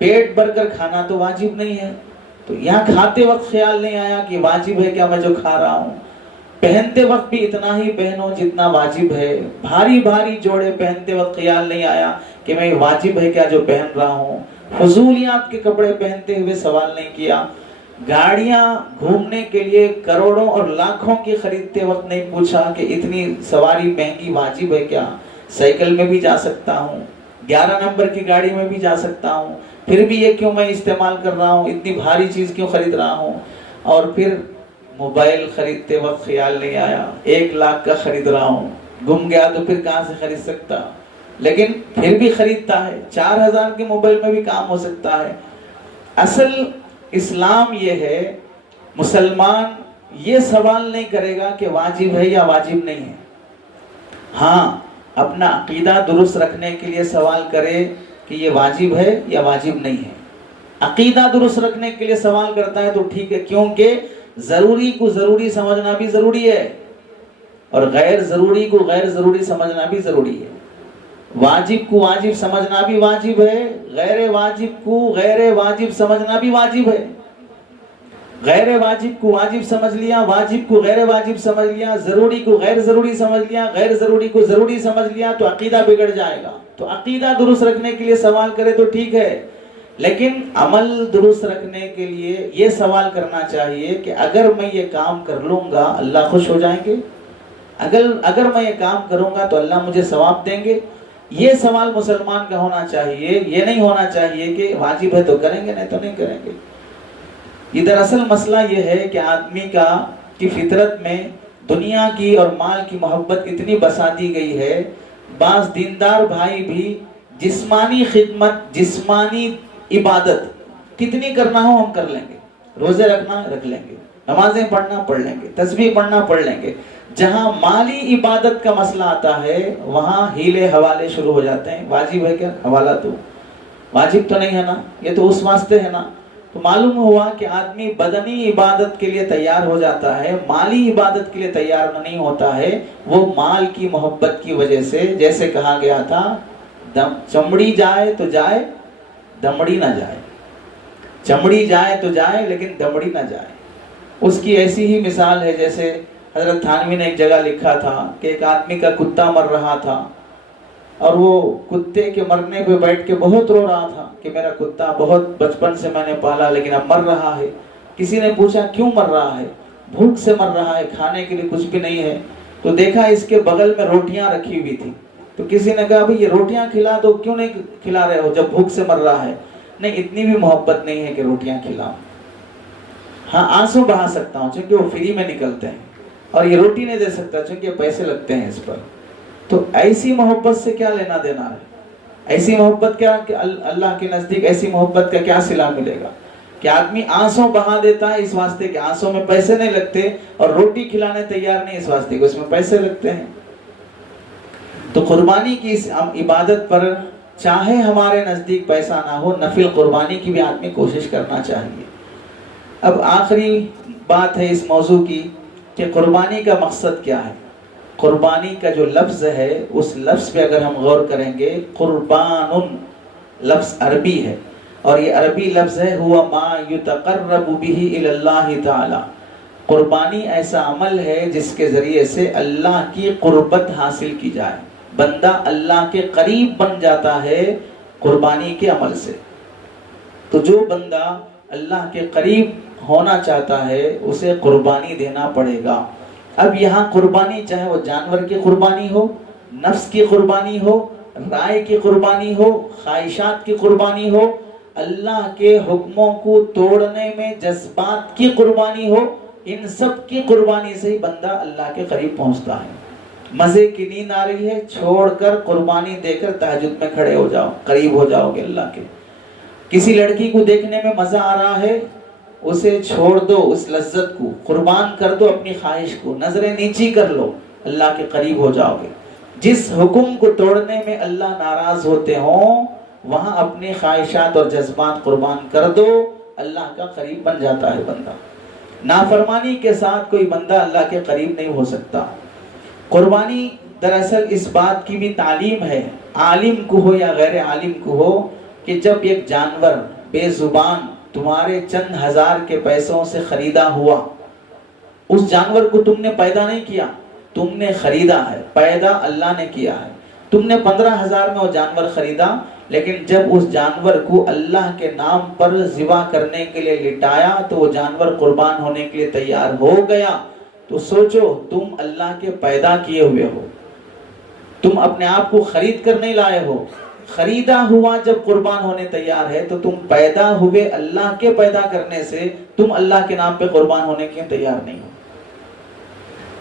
پیٹ بھر کر کھانا تو واجب نہیں ہے، تو یہاں کھاتے وقت خیال نہیں آیا کہ واجب ہے کیا میں جو کھا رہا ہوں. پہنتے وقت بھی اتنا ہی پہنو جتنا واجب ہے. بھاری بھاری جوڑے پہنتے وقت خیال نہیں آیا کہ میں واجب ہے کیا جو پہن رہا ہوں. فضولیات کے کپڑے پہنتے ہوئے سوال نہیں کیا. گاڑیاں گھومنے کے لیے کروڑوں اور لاکھوں کی خریدتے وقت نہیں پوچھا کہ اتنی سواری مہنگی واجب ہے کیا. سائیکل میں بھی جا سکتا ہوں، 11 نمبر کی گاڑی میں بھی جا سکتا ہوں، پھر بھی یہ کیوں میں استعمال کر رہا ہوں، اتنی بھاری چیز کیوں خرید رہا ہوں. اور پھر موبائل خریدتے وقت خیال نہیں آیا 1 لاکھ کا خرید رہا ہوں، گم گیا تو پھر کہاں سے خرید سکتا، لیکن پھر بھی خریدتا ہے. 4000 کے موبائل میں بھی کام ہو سکتا ہے. اصل اسلام یہ ہے، مسلمان یہ سوال نہیں کرے گا کہ واجب ہے یا واجب نہیں ہے. ہاں اپنا عقیدہ درست رکھنے کے لیے سوال کرے کہ یہ واجب ہے یا واجب نہیں ہے. عقیدہ درست رکھنے کے لیے سوال کرتا ہے تو ٹھیک ہے، کیونکہ ضروری کو ضروری سمجھنا بھی ضروری ہے اور غیر ضروری کو غیر ضروری سمجھنا بھی ضروری ہے. واجب کو واجب سمجھنا بھی واجب ہے، غیر واجب کو غیر واجب سمجھنا بھی واجب ہے. غیر واجب کو واجب سمجھ لیا، واجب کو غیر واجب سمجھ لیا، ضروری کو غیر ضروری سمجھ لیا، غیر ضروری کو ضروری سمجھ لیا تو عقیدہ بگڑ جائے گا. تو عقیدہ درست رکھنے کے لیے سوال کرے تو ٹھیک ہے، لیکن عمل درست رکھنے کے لیے یہ سوال کرنا چاہیے کہ اگر میں یہ کام کر لوں گا اللہ خوش ہو جائیں گے، اگر میں یہ کام کروں گا تو اللہ مجھے ثواب دیں گے. یہ سوال مسلمان کا ہونا چاہیے. یہ نہیں ہونا چاہیے کہ واجب ہے تو کریں گے نہیں تو نہیں کریں گے. ادھر اصل مسئلہ یہ ہے کہ آدمی کی فطرت میں دنیا کی اور مال کی محبت اتنی بسا دی گئی ہے. بعض دیندار بھائی بھی جسمانی خدمت، جسمانی عبادت کتنی کرنا ہو ہم کر لیں گے، روزے رکھنا رکھ لیں گے، نمازیں پڑھنا پڑھ لیں گے، تسبیح پڑھنا پڑھ لیں گے. جہاں مالی عبادت کا مسئلہ آتا ہے وہاں ہیلے حوالے شروع ہو جاتے ہیں. واجب ہے کیا؟ حوالہ تو واجب تو نہیں ہے نا، یہ تو اس واسطے ہے نا. تو معلوم ہوا کہ آدمی بدنی عبادت کے لیے تیار ہو جاتا ہے، مالی عبادت کے لیے تیار نہیں ہوتا ہے. وہ مال کی محبت کی وجہ سے، جیسے کہا گیا تھا چمڑی جائے تو جائے دمڑی نہ جائے. چمڑی جائے تو جائے لیکن دمڑی نہ جائے. اس کی ایسی ہی مثال ہے جیسے حضرت تھانوی نے ایک جگہ لکھا تھا کہ ایک آدمی کا کتا مر رہا تھا اور وہ کتے کے مرنے پہ بیٹھ کے بہت رو رہا تھا کہ میرا کتا بہت بچپن سے میں نے پالا لیکن اب مر رہا ہے. کسی نے پوچھا کیوں مر رہا ہے؟ بھوک سے مر رہا ہے، کھانے کے لیے کچھ بھی نہیں ہے. تو دیکھا اس کے بغل میں روٹیاں رکھی ہوئی تھی. تو کسی نے کہا بھئی یہ روٹیاں کھلا دو، کیوں نہیں کھلا رہے ہو جب بھوک سے مر رہا ہے؟ نہیں، اتنی بھی محبت نہیں ہے کہ روٹیاں کھلاؤں. ہاں آنسو بہا سکتا ہوں چونکہ وہ فری میں نکلتے ہیں، اور یہ روٹی نہیں دے سکتا چونکہ پیسے لگتے ہیں اس پر. تو ایسی محبت سے کیا لینا دینا ہے؟ ایسی محبت کیا کہ اللہ کے نزدیک ایسی محبت کا کیا صلہ ملے گا کہ آدمی آنسوں بہا دیتا ہے اس واسطے کہ آنسوں میں پیسے نہیں لگتے، اور روٹی کھلانے تیار نہیں اس واسطے کہ اس میں پیسے لگتے ہیں. تو قربانی کی اس عبادت پر چاہے ہمارے نزدیک پیسہ نہ ہو، نفل قربانی کی بھی آدمی کوشش کرنا چاہیے. اب آخری بات ہے اس موضوع کی کہ قربانی کا مقصد کیا ہے. قربانی کا جو لفظ ہے اس لفظ پہ اگر ہم غور کریں گے، قربان لفظ عربی ہے، اور یہ عربی لفظ ہے ہوا ما یتقرب به الی اللہ تعالی. قربانی ایسا عمل ہے جس کے ذریعے سے اللہ کی قربت حاصل کی جائے. بندہ اللہ کے قریب بن جاتا ہے قربانی کے عمل سے. تو جو بندہ اللہ کے قریب ہونا چاہتا ہے اسے قربانی دینا پڑے گا. اب یہاں قربانی چاہے وہ جانور کی قربانی ہو، نفس کی قربانی ہو، رائے کی قربانی ہو، خواہشات کی قربانی ہو، اللہ کے حکموں کو توڑنے میں جذبات کی قربانی ہو، ان سب کی قربانی سے ہی بندہ اللہ کے قریب پہنچتا ہے. مزے کی نیند آ رہی ہے، چھوڑ کر قربانی دے کر تہجد میں کھڑے ہو جاؤ، قریب ہو جاؤ گے اللہ کے. کسی لڑکی کو دیکھنے میں مزہ آ رہا ہے، اسے چھوڑ دو، اس لذت کو قربان کر دو، اپنی خواہش کو نظریں نیچی کر لو، اللہ کے قریب ہو جاؤ گے. جس حکم کو توڑنے میں اللہ ناراض ہوتے ہوں وہاں اپنی خواہشات اور جذبات قربان کر دو، اللہ کا قریب بن جاتا ہے بندہ. نافرمانی کے ساتھ کوئی بندہ اللہ کے قریب نہیں ہو سکتا. قربانی دراصل اس بات کی بھی تعلیم ہے، عالم کو ہو یا غیر عالم کو ہو، کہ جب ایک جانور بے زبان تمہارے چند ہزار کے پیسوں سے خریدا ہوا، اس جانور کو تم نے پیدا نہیں کیا، تم نے خریدا ہے، پیدا اللہ نے کیا ہے۔ تم نے 15,000 میں وہ جانور خریدا، لیکن جب اس جانور کو اللہ کے نام پر ذبح کرنے کے لیے لٹایا تو وہ جانور قربان ہونے کے لیے تیار ہو گیا، تو سوچو تم اللہ کے پیدا کیے ہوئے ہو، تم اپنے آپ کو خرید کر نہیں لائے ہو، خریدا ہوا جب قربان ہونے تیار ہے تو تم پیدا ہوئے اللہ کے پیدا کرنے سے تم اللہ کے نام پہ قربان ہونے کے تیار نہیں ہو،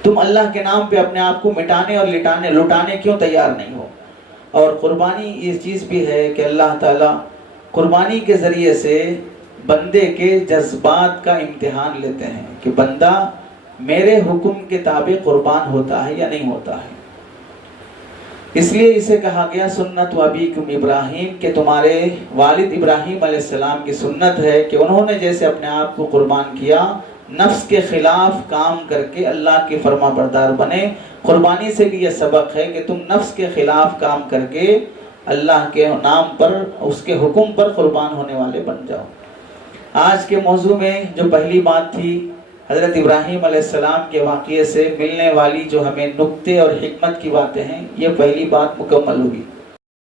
تم اللہ کے نام پہ اپنے آپ کو مٹانے اور لٹانے کیوں تیار نہیں ہو۔ اور قربانی یہ چیز بھی ہے کہ اللہ تعالیٰ قربانی کے ذریعے سے بندے کے جذبات کا امتحان لیتے ہیں کہ بندہ میرے حکم کے تابع قربان ہوتا ہے یا نہیں ہوتا ہے۔ اس لیے اسے کہا گیا سنت ابیکم ابراہیم، کہ تمہارے والد ابراہیم علیہ السلام کی سنت ہے کہ انہوں نے جیسے اپنے آپ کو قربان کیا، نفس کے خلاف کام کر کے اللہ کے فرما بردار بنے۔ قربانی سے بھی یہ سبق ہے کہ تم نفس کے خلاف کام کر کے اللہ کے نام پر، اس کے حکم پر قربان ہونے والے بن جاؤ۔ آج کے موضوع میں جو پہلی بات تھی، حضرت ابراہیم علیہ السلام کے واقعے سے ملنے والی جو ہمیں نکتے اور حکمت کی باتیں ہیں، یہ پہلی بات مکمل ہوئی۔